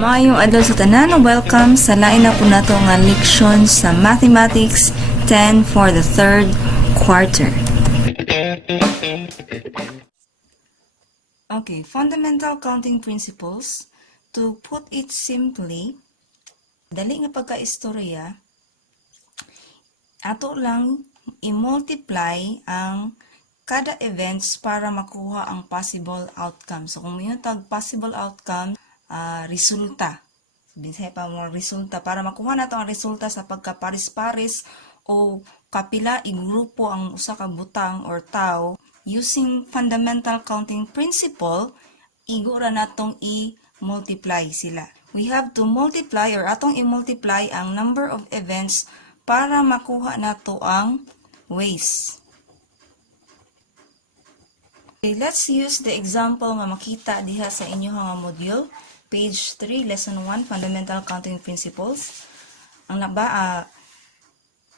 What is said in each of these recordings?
Maayong adlaw sa tanan, welcome sa lain na po nato nga leksyon sa Mathematics 10 for the third quarter. Okay, fundamental counting principles. To put it simply, dali nga pagka-istorya, ato lang i-multiply ang kada events para makuha ang possible outcome. So, kung mayroon tag possible outcome, resulta. Sabihin pa mo resulta. Para makuha nato ang resulta sa pagkaparis-paris o kapila igrupo ang usa ka butang or tao, using fundamental counting principle, igura natong i-multiply sila. We have to multiply or atong i-multiply ang number of events para makuha nato ang ways. Okay, let's use the example nga makita diha sa inyo nga module, page 3, lesson 1, fundamental counting principles. Ang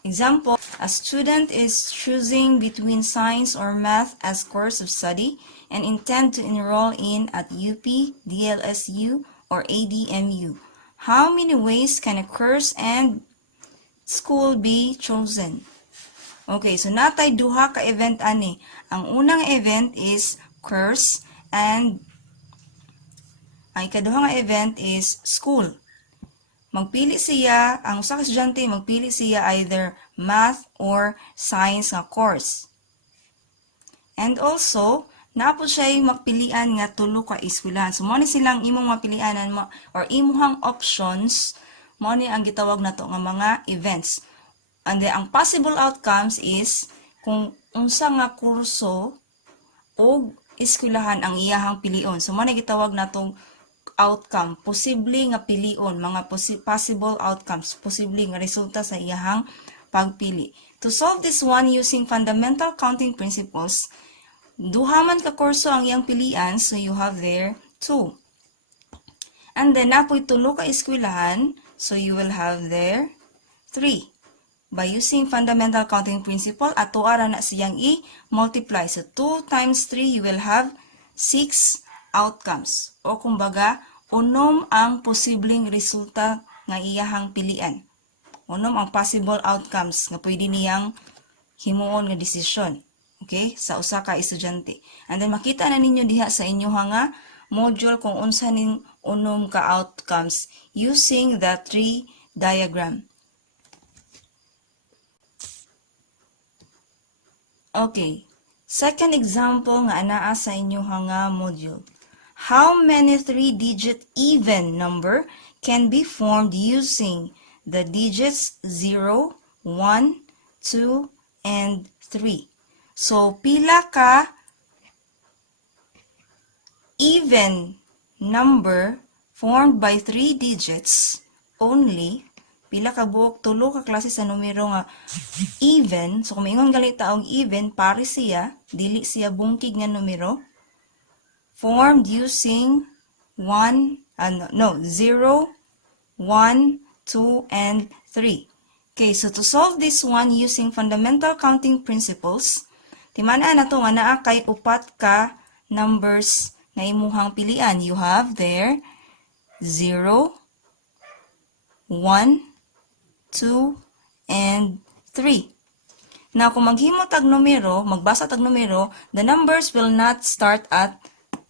example, a student is choosing between science or math as course of study and intend to enroll in at UP, DLSU, or ADMU. How many ways can a course and school be chosen? Okay, so natay duha ka event ani. Ang unang event is course and ang ikaduha nga event is school. Magpili siya, ang usa ka estudyante magpili siya either math or science nga course. And also, napo siya magpilian nga tulo ka eskwelahan. So, mo ni silang imong mapilianan or imuhang options, mo ni ang gitawag nato nga mga events. And then, ang possible outcomes is kung unsa nga kurso o eskwelahan ang iyahang pilion. So, mo ni gitawag natong outcome, posible nga pilion, mga possible outcomes, posible nga resulta sa iyahang pagpili. To solve this one using fundamental counting principles, duha man ka kurso ang iyang pilian, so you have there 2. And then, napoy tulo ka eskwelahan, so you will have there 3. By using fundamental counting principle, atuara na siyang i-multiply. So, 2 times 3, you will have 6 outcomes. O kumbaga, unom ang posibleng resulta nga iyahang pilian. Unom ang possible outcomes nga pwede niyang himuon nga desisyon. Okay? Sa usa ka estudyante. And then, makita na ninyo diha sa inyo nga module kung unsa ning unom ka outcomes using the tree diagram. Okay, second example nga anaa sa inyo nga module. How many 3-digit even number can be formed using the digits 0, 1, 2, and 3? So, pila ka even number formed by 3 digits only. Pila ka buok, tulo ka klase sa numero nga even. So, kung maingon galit taong even, pare siya, dili siya bungkig nga numero. Formed using 0, 1, 2, and 3. Okay, so to solve this one using fundamental counting principles, timanaan na to nga naa kay upat ka numbers nga imuhang pilian. You have there 0, 1, 2, and 3. Now, kung maghimo tag numero, magbasa tag numero, the numbers will not start at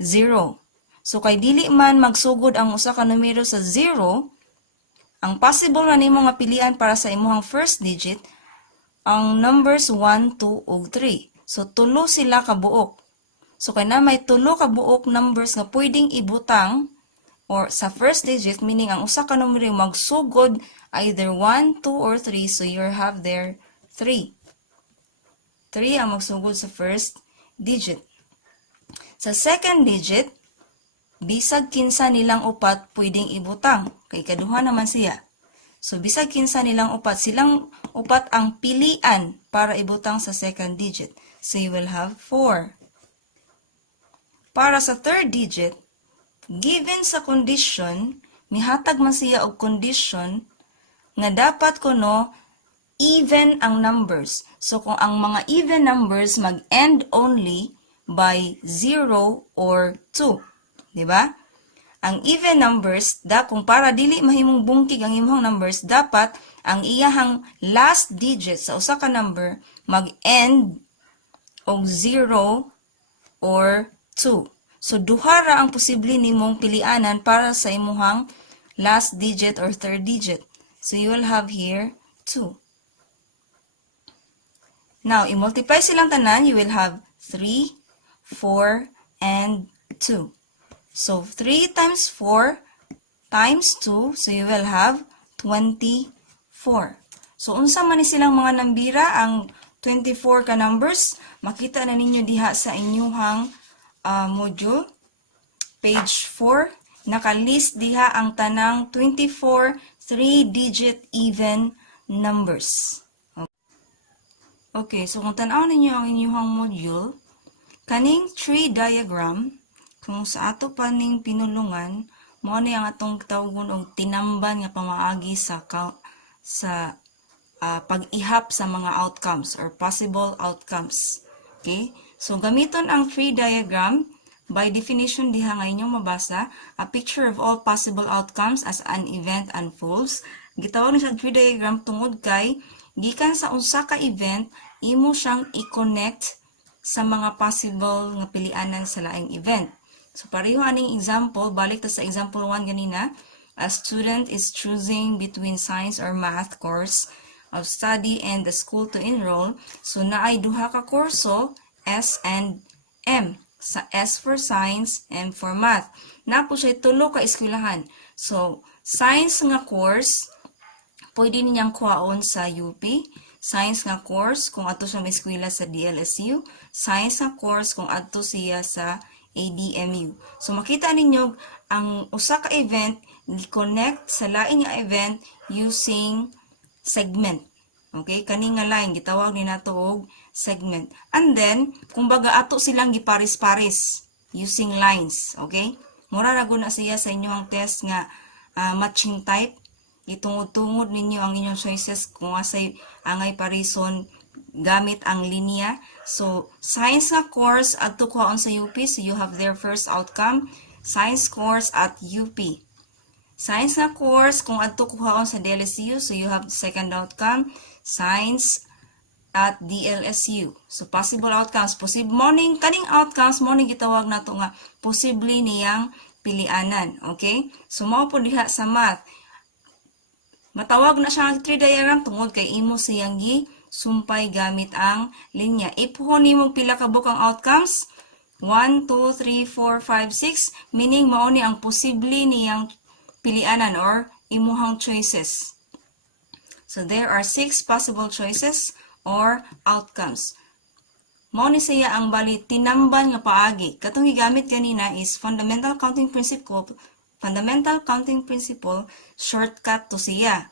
0. So, kay dili man magsugod ang usa ka numero sa 0, ang possible na nimo nga pilian para sa imuhang first digit, ang numbers 1, 2, ug 3. So, tulo sila ka buok. So, kay na may tulo ka buok numbers nga pwedeng ibutang or sa first digit, meaning ang usa ka numero magsugod either 1, 2, or 3, so you have there 3. 3 ang magsugod sa first digit. Sa second digit, bisag kinsa nilang upat pwedeng ibutang. Kay kaduha naman siya. So, bisag kinsa nilang upat, silang upat ang pilian para ibutang sa second digit. So, you will have 4. Para sa third digit, given sa condition, mihatag man siya og condition nga dapat kuno even ang numbers. So, kung ang mga even numbers mag-end only, by 0 or 2. Diba? Ang even numbers, kung para dili mahimong bungkig ang imong numbers, dapat ang iyahang last digit sa usa ka number mag-end og 0 or 2. So, duha ra ang posible nimong pilianan para sa imuhang last digit or third digit. So, you will have here 2. Now, i-multiply silang tanan, you will have 3, 4, and 2. So, 3 times 4 times 2, so you will have 24. So, unsa man ni silang mga nambira, ang 24 ka numbers, makita na ninyo diha sa inyuhang module, page 4, nakalist diha ang tanang 24 3-digit even numbers. Okay, so kung tanaw ninyo ang inyuhang module, kaning tree diagram, kung sa ato pa ning pinulungan, mo ni ang atong tawgon og tinamban nga pamaagi sa pag-ihap sa mga outcomes or possible outcomes. Okay? So gamiton ang tree diagram. By definition diha nga inyong mabasa, a picture of all possible outcomes as an event unfolds. Gitawag ni sa tree diagram tungod kay gikan sa usa ka event, imo siyang i-connect sa mga possible nga pilianan sa laing event. So, pareho aning example, balik ta sa example 1 ganina. A student is choosing between science or math course of study and the school to enroll. So, naay duha ka kurso, S and M. Sa S for science, M for math. Napo siya tulo ka eskwelahan. So, science nga course, pwede ninyang kuhaon sa UP. Science nga course, kung ato siya may eskwela sa DLSU. Science nga course, kung ato siya sa ADMU. So, makita ninyo, ang usa ka event, i-connect sa lain nga event using segment. Okay? Kani nga line, gitawag ni nato og segment. And then, kumbaga ato silang giparis-paris using lines. Okay? Mura ra na siya sa inyong test nga matching type. Itungod-tungod ninyo ang inyong choices kung asay angay parison gamit ang linya. So, science nga course adto kuhaon sa UP, so you have their first outcome. Science course at UP. Science nga course kung adto kuhaon sa DLSU, so you have the second outcome. Science at DLSU. So, possible outcomes. Kaning outcomes, morning gitawag nato nga posible niyang pilianan. Okay? So, mao po diha sa math. Matawag na siya ang tree diagram tungod kay imo siyang sumpay gamit ang linya. Ipuhon nimo pila ka bukang outcomes. 1, 2, 3, 4, 5, 6. Meaning, mao ni ang posible niyang pilianan or imuhang choices. So, there are 6 possible choices or outcomes. Mao ni siya ang bali tinamban nga paagi. Katong gigamit kanina is fundamental counting principle, shortcut to siya.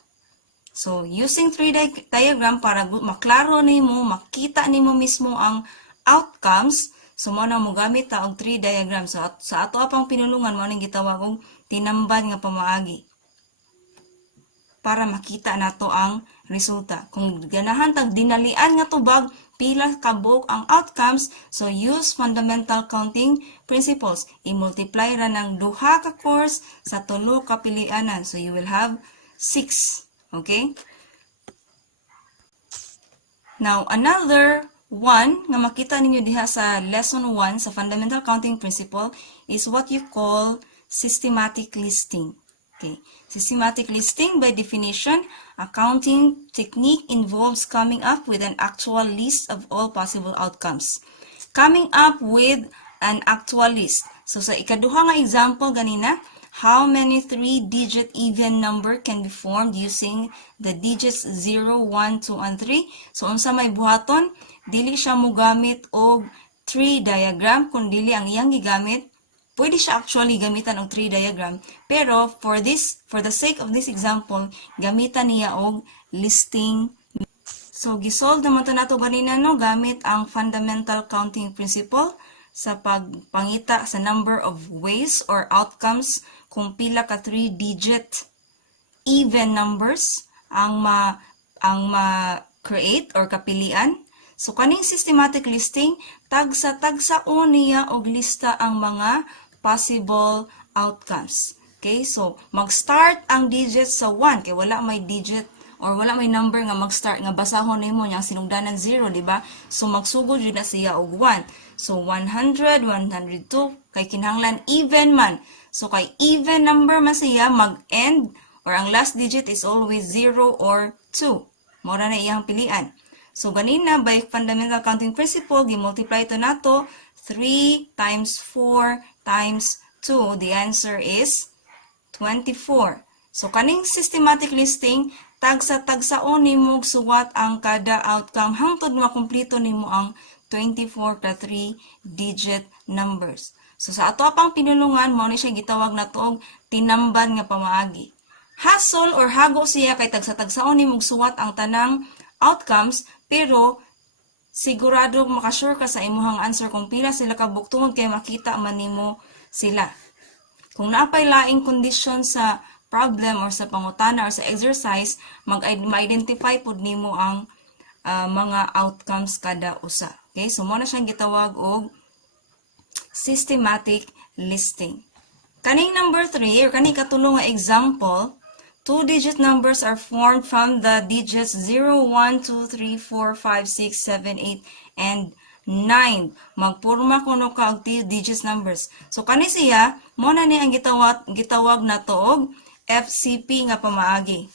So, using tree diagram para maklaro nimo, makita nimo mismo ang outcomes, so mo na mo gamit ta og tree diagram. So, sa ato apang pinulungan, mo nang gitawag og tinamban nga pamaagi. Para makita nato ang resulta. Kung ganahan tag dinalian nga tubag, pila kabuk ang outcomes, so use fundamental counting principles. I-multiply ra ng duha ka course sa tulo ka pilianan. So, you will have 6. Okay? Now, another one nga makita ninyo diha sa lesson 1 sa fundamental counting principle is what you call systematic listing. Okay. Systematic listing, by definition, a counting technique involves coming up with an actual list of all possible outcomes. Coming up with an actual list. So, sa ikaduha nga example ganina, how many 3-digit even number can be formed using the digits 0, 1, 2, and 3? So, unsa may buhaton, dili siya mo gamit og tree diagram, kundi ang iyang gigamit, pwede siya actually gamitan og tree diagram, pero for the sake of this example, gamitan niya og listing. So, gisolve naman ito nato ganina, no, gamit ang fundamental counting principle sa pagpangita sa number of ways or outcomes kung pila ka 3-digit even numbers ang ma-create or kapilian. So kaning systematic listing, tagsa-tagsa niya og lista ang mga possible outcomes. Okay, so mag-start ang digit sa 1 kay wala may digit or wala may number nga mag-start nga basahon nimo yang sinugdanan 0, di ba? So magsugod jud na siya og 1. So 100, 102 kay kinahanglan even man. So kay even number man siya mag-end or ang last digit is always 0 or 2. Mao na iyang pilian. So ganina by fundamental counting principle gi-multiply to nato 3 times 4 times 2. The answer is 24. So kaning systematic listing, tagsa-tagsaon nimo suwat ang kada outcome hangtod makumpleto nimo ang 24 ka 3-digit numbers. So sa ato pang pinulungan, mao ni siya gitawag nato og tinamban nga pamaagi. Hassle or hago siya kay tagsa-tagsaon nimo suwat ang tanang outcomes, pero sigurado makasure ka sa imuhang answer kung pila sila kabuktuon kay makita man nimo sila. Kung naapay laing kondisyon sa problem or sa pangutana or sa exercise, ma-identify pud nimo ang mga outcomes kada usa. Okay? So mo na siyang gitawag og systematic listing. Kaning number 3 or kaning katulong nga example, 2-digit numbers are formed from the digits 0, 1, 2, 3, 4, 5, 6, 7, 8, and 9. Magpurma kuno ka og digits numbers. So kani siya, mo na ni ang gitawag na to og FCP nga pamaagi.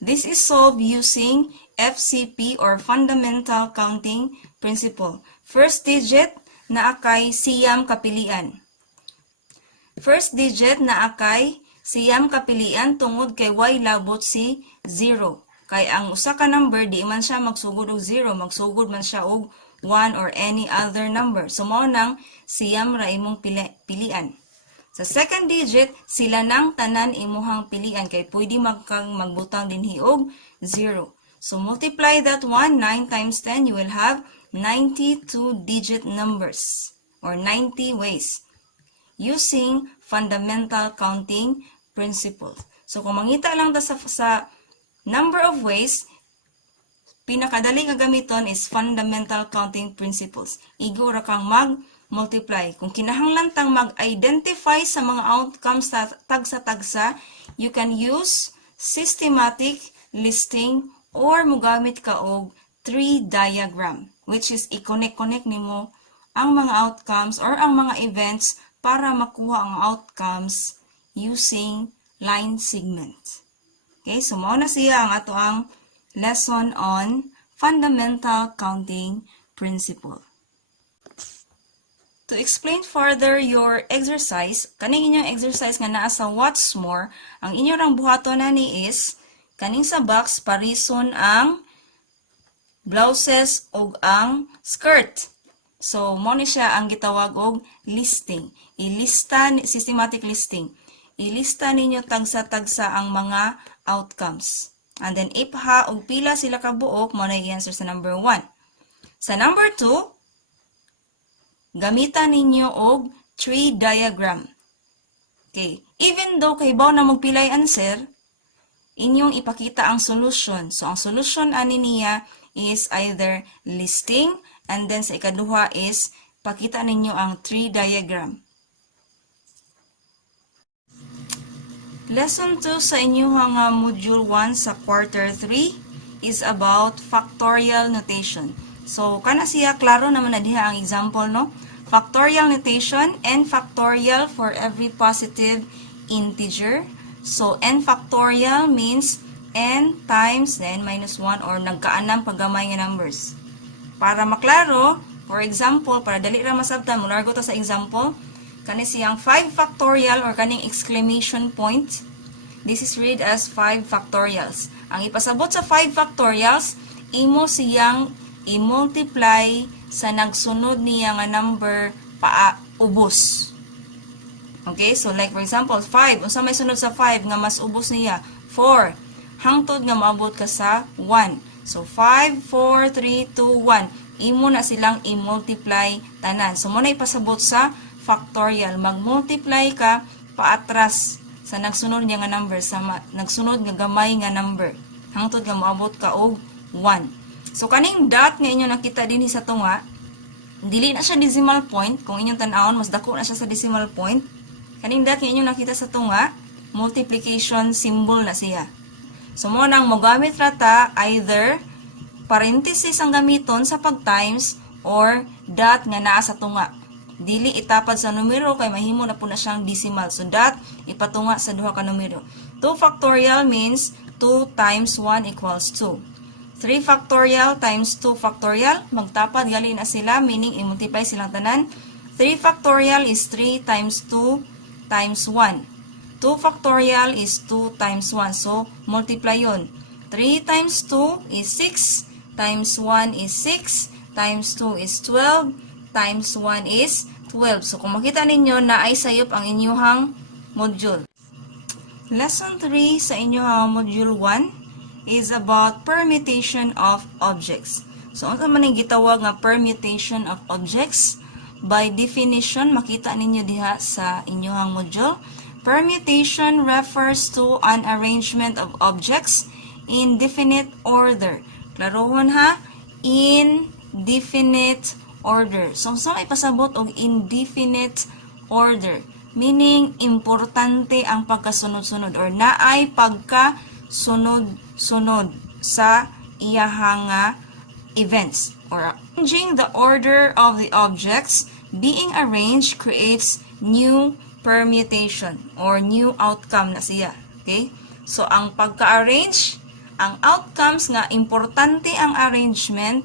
This is solved using FCP or Fundamental Counting Principle. First digit na akay siyam kapilian. First digit na akay siyam kapilian tungod kay y labot si 0. Kay ang usa ka number di man siya magsugod og 0, magsugod man siya og 1 or any other number. So mao nang siyam ra imong pilian. Sa second digit, sila nang tanan imuhang pilian kay pwede magbutang dinhi og 0. So multiply that 1, 9 times 10, you will have 92 digit numbers or 90 ways using fundamental counting principles. So kung mangita lang ta sa number of ways, pinakadali nga gamiton is fundamental counting principles. Igo ra kang mag-multiply. Kung kinahanglan tang mag-identify sa mga outcomes tagsa-tagsa, you can use systematic listing or mugamit ka og tree diagram, which is i-connect nimo ang mga outcomes or ang mga events para makuha ang outcomes using line segment. Okay, so mao na siya ang ato ang lesson on fundamental counting principle. To explain further your exercise, kaning inyong exercise nga naa sa what's more, ang inyo rang buhaton na ni is kaning sa box parison ang blouses ug ang skirt. So mo ni siya ang gitawag og listing. Ilista systematic listing. Ilista ninyo tagsa-tagsa ang mga outcomes. And then ipha og pila sila ka buok, mo na i-answer sa number 1. Sa number 2, gamitan ninyo og tree diagram. Okay, even though kay baw na magpilay answer, inyong ipakita ang solution. So ang solution ani niya is either listing, and then sa ikaduha is pakita ninyo ang tree diagram. Lesson 2 sa inyong module 1 sa quarter 3 is about factorial notation. So kana siya klaro naman na diha ang example, no? Factorial notation, n factorial for every positive integer. So n factorial means n times n minus 1 or nagkaanang paggamay nga numbers. Para maklaro, for example, para dali ra masabtan, mulargo ta sa example, kani siyang 5 factorial or kaning exclamation point. This is read as 5 factorials. Ang ipasabot sa 5 factorials, imo siyang i-multiply sa nagsunod niya nga number ubos. Okay, so like for example, 5. Unsa may sunod sa 5 nga mas ubos niya? 4. Hangtod nga maabot ka sa 1. So, 5, 4, 3, 2, 1. Imo na silang i-multiply tanan. So, muna ipasabot sa factorial. Mag-multiply ka paatras sa nagsunod niya nga number, sa nagsunod nga gamay nga number. hangtod nga moabot ka og 1. So kaning dot nga inyo nakita dinhi sa tunga, dili na siya decimal point. Kung inyong tan-awon, mas dako na siya sa decimal point. Kaning dot nga inyo nakita sa tunga, multiplication symbol na siya. So mo nang mogamit ra ta either parenthesis ang gamiton sa pag-times or dot nga naa sa tunga. Dili itapad sa numero kay mahimo na po na siyang decimal. So dot ipatunga sa duha ka numero. 2 factorial means 2 times 1 equals 2. 3 factorial times 2 factorial, magtapad gali na sila, meaning i-multiply silang tanan. 3 factorial is 3 times 2 times 1. 2 factorial is 2 times 1. So, multiply yun. 3 times 2 is 6, times 1 is 6, times 2 is 12, times 1 is 12. So, kung makita ninyo na ay sayop ang inyuhang module. Lesson 3 sa inyuhang module 1 is about permutation of objects. So, ano man yung gitawag nga permutation of objects? By definition, makita ninyo diha sa inyuhang module. Permutation refers to an arrangement of objects in definite order. Klarohon ha? In definite order. So, ay pasabot og indefinite order. Meaning, importante ang pagkasunod-sunod or naay pagkasunod-sunod sa iyahang events. Or arranging the order of the objects being arranged creates new permutation or new outcome na siya. Okay? So, ang pagka-arrange, ang outcomes nga, importante ang arrangement,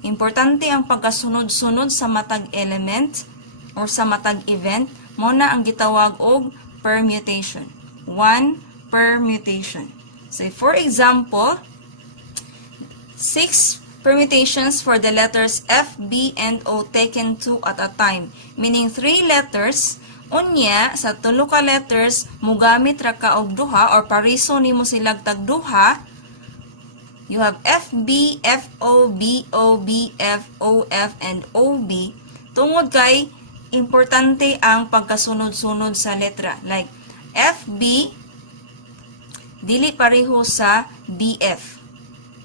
importante ang pagkasunod-sunod sa matag element or sa matag event, muna ang gitawag og permutation. One permutation. So, for example, 6 permutations for the letters F, B, and O taken 2 at a time. Meaning 3 letters, unya, sa tulo ka letters, mugamit ra ka og duha or pariso nimo silag tag duha. You have FB, FO, BO, BF, OF, and OB. Tungod kay, importante ang pagkasunod-sunod sa letra. Like, FB, dili pareho sa BF.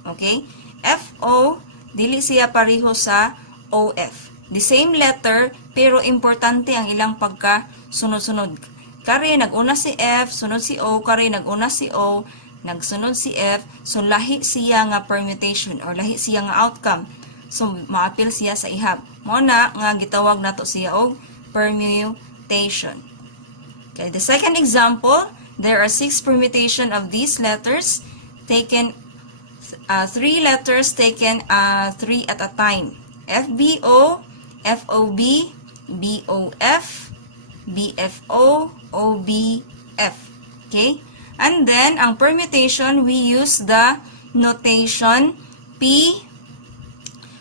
Okay? FO, dili siya pareho sa OF. The same letter, pero importante ang ilang pagkasunod-sunod. Kari, nag-una si F, sunod si O, kari, nag-una si O, nagsunod si F, so lahi siya nga permutation or lahi siya nga outcome. So, maapil siya sa ihap. Muna nga gitawag nato siya og permutation. Okay, the second example, there are 6 permutation of these letters taken 3 letters taken 3 at a time. FBO, FOB, BOF, BFO, OBF. Okay? And then, ang permutation, we use the notation P,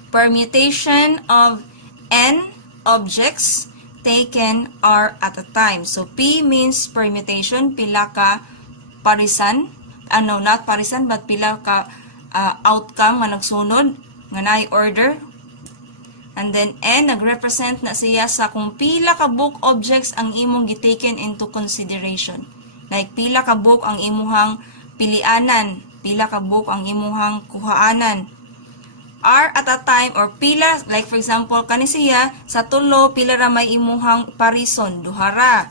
permutation of N objects taken R at a time. So, P means permutation, pila ka parisan, not parisan, but pila ka outcome nga nagsunod, nga naay order. And then, N, nag-represent na siya sa kung pila ka book objects ang imong gitaken into consideration. Like, pila ka book ang imuhang pilianan, pila ka book ang imuhang kuhaanan. R at a time, or pila, like for example, kani siya, sa tulo, pila ra may imuhang parison, duhara.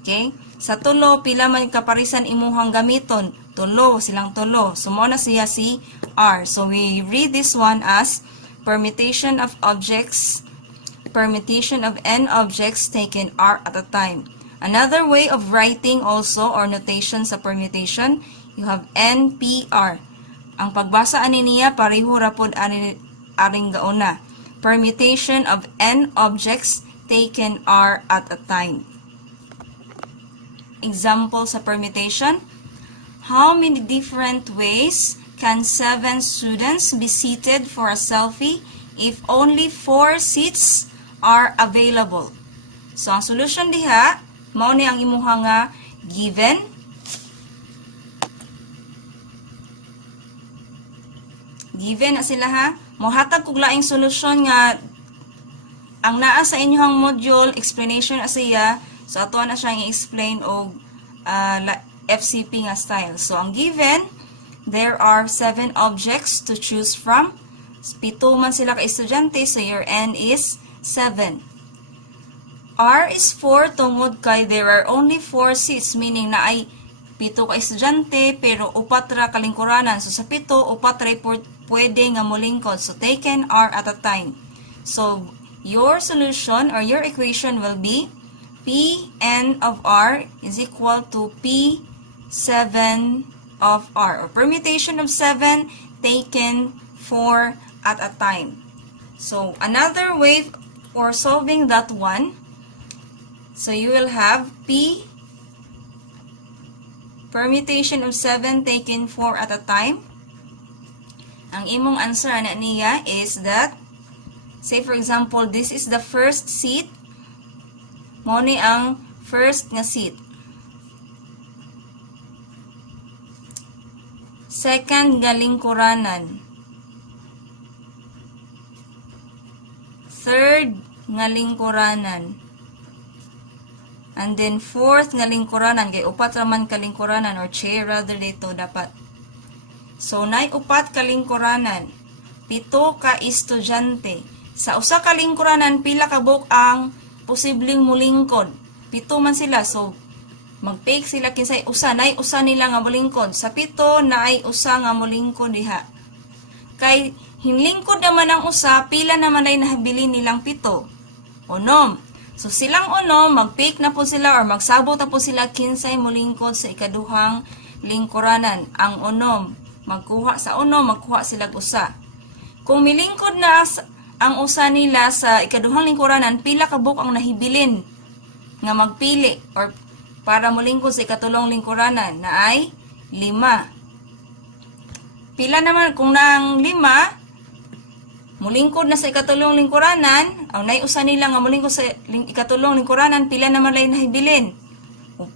Okay? Sa tulo, pila man kaparisan imuhang gamiton, tulo, silang tulo. So, mo na siya si R. So, we read this one as permutation of objects, permutation of N objects taken R at a time. Another way of writing also or notation sa permutation, you have NPR. Ang pagbasa ani niya pareho ra pod aring gauna. Permutation of N objects taken R at a time. Example sa permutation. How many different ways can 7 students be seated for a selfie if only 4 seats are available? So, ang solution diha, mao ni ang imuha nga given. Given na sila ha. Mohatag kog laing solusyon nga ang naa sa inyong module, explanation na siya. So, ato na siya i-explain og FCP nga style. So, ang given, there are 7 objects to choose from. 7 man sila ka estudyante, so your N is 7. R is 4 tungod kay there are only 4 seats, meaning na ay 7 ka estudyante pero 4 ra kalingkuranan. So sa 7, 4 ra pwede nga molingkod. So taken R at a time. So your solution or your equation will be Pn of R is equal to P7 of R, or permutation of 7 taken 4 at a time. So another way for solving that one, so you will have P permutation of 7 taken 4 at a time. Ang imong answer na niya is that, say for example, this is the first seat. Mo ni ang first nga seat. Second nga lingkuranan. Third nga lingkuranan. And then fourth nga lingkuranan, kay upat raman ka lingkuranan, or chair rather dito dapat. So nay upat ka lingkuranan, 7 ka estudyante. Sa usa ka lingkuranan pila ka buok ang posibleng mulingkod? 7 man sila, so mag-take sila kinsay usa, nay usa nila nga mulingkod. Sa 7 naay usa nga mulingkod diha. Kay hinlingkod naman ang usa, pila naman ay nahabilin nilang 7? Unom. So silang unom, mag-pick na po sila or magsabot na po sila kinsay mulingkod sa ikaduhang lingkuranan. Ang unom, magkuha sa unom, magkuha sila usa. Kung milingkod na ang usa nila sa ikaduhang lingkuranan, pila ka buok ang nahibilin nga magpili or para mulingkod sa ikatulong lingkuranan na ay 5. Pila naman kung nang 5, mulingkod na sa ikatulong lingkuranan, ang naiusa nila nga mulingkod sa ikatulong lingkuranan, pila naman lay nahibilin? 4.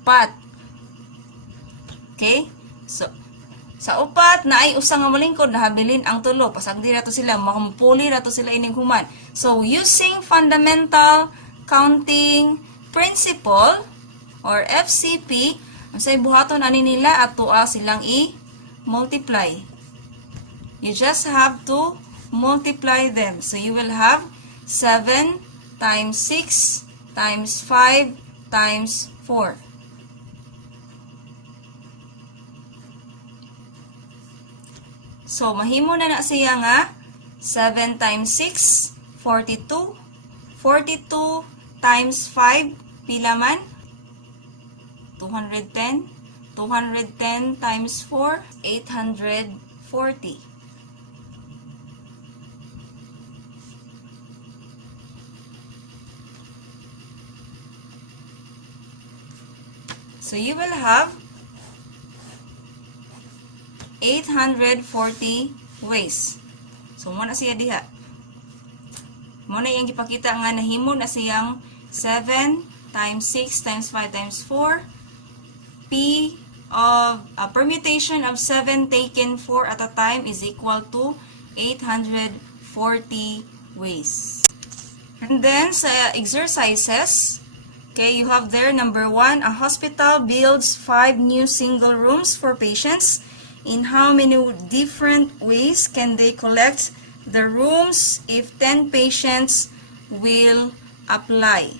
Okay? So, sa 4 na ay usa nga mulingkod, nahabilin ang 3. Pasagdi rato sila, makamupuli rato sila ining human. So, using fundamental counting principle or FCP, ang say buhaton ani nila at tuwa silang i-multiply. You just have to multiply them. So you will have 7 times 6 times 5 times 4. So mahimo na siya nga 7 times 6, 42. 42 times 5, pila man? 210. 210 times 4, 840. So you will have 840 ways. So mo na siya diha. Mo na yung ipakita nga nahimo na siyang 7 times 6 times 5 times 4. P of a permutation of 7 taken 4 at a time is equal to 840 ways. And then sa exercises, okay, you have there number 1, a hospital builds 5 new single rooms for patients. In how many different ways can they collect the rooms if 10 patients will apply?